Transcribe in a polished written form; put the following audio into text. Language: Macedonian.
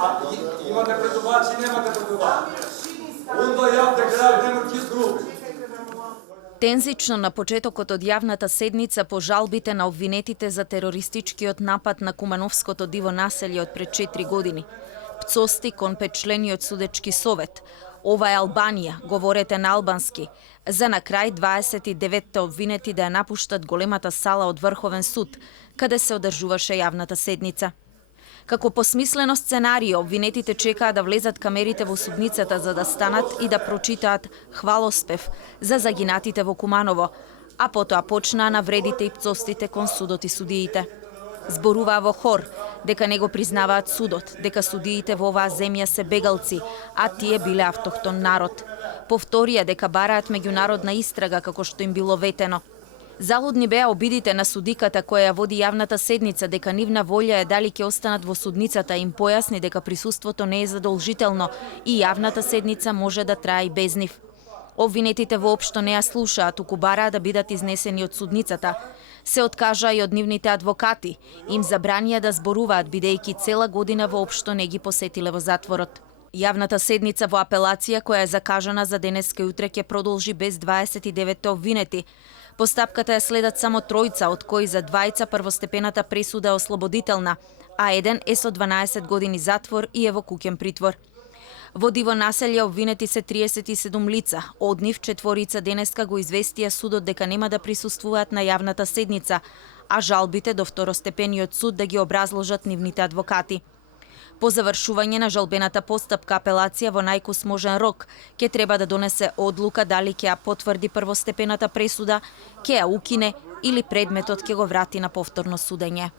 А имате претубачи, немате претубачи. Онда јавте град, нема ќе изгуби. Тензично на почетокот од јавната седница по жалбите на обвинетите за терористичкиот напад на Кумановското диво населје од пред 4 години. Пцости кон петчлениот судечки совет. Ова е Албанија, говорете на албански. За на крај 29 обвинети да ја напуштат големата сала од Врховен суд, каде се одржуваше јавната седница. Како посмислено сценарио, обвинетите чекаа да влезат камерите во судницата за да станат и да прочитаат хвалоспев за загинатите во Куманово, а потоа почнаа навредите и пцостите кон судот и судиите. Зборуваа во хор, дека не го признаваат судот, дека судиите во оваа земја се бегалци, а тие биле автохтон народ. Повторија дека бараат меѓународна истрага како што им било ветено. Залудни беа обидите на судиката која ја води јавната седница дека нивна волја е дали ќе останат во судницата и им појасни дека присуството не е задолжително и јавната седница може да трае и без нив. Обвинетите воопшто не ја слушаат, туку бараа да бидат изнесени од судницата. Се откажаа и од нивните адвокати, им забранија да зборуваат бидејќи цела година воопшто не ги посетиле во затворот. Јавната седница во апелација која е закажана за денеска и утре ќе продолжи без 29 обвинети. Постапката ја следат само тројца, од кои за двајца првостепената пресуда е ослободителна, а еден е со 12 години затвор и е во куќен притвор. Во диво населје обвинети се 37 лица, од нив 4 денеска го известија судот дека нема да присуствуваат на јавната седница, а жалбите до второстепениот суд да ги образложат нивните адвокати. По завршување на жалбената постапка, апелација во најкусможен рок ќе треба да донесе одлука дали ќе ја потврди првостепената пресуда, ќе ја укине или предметот ќе го врати на повторно судење.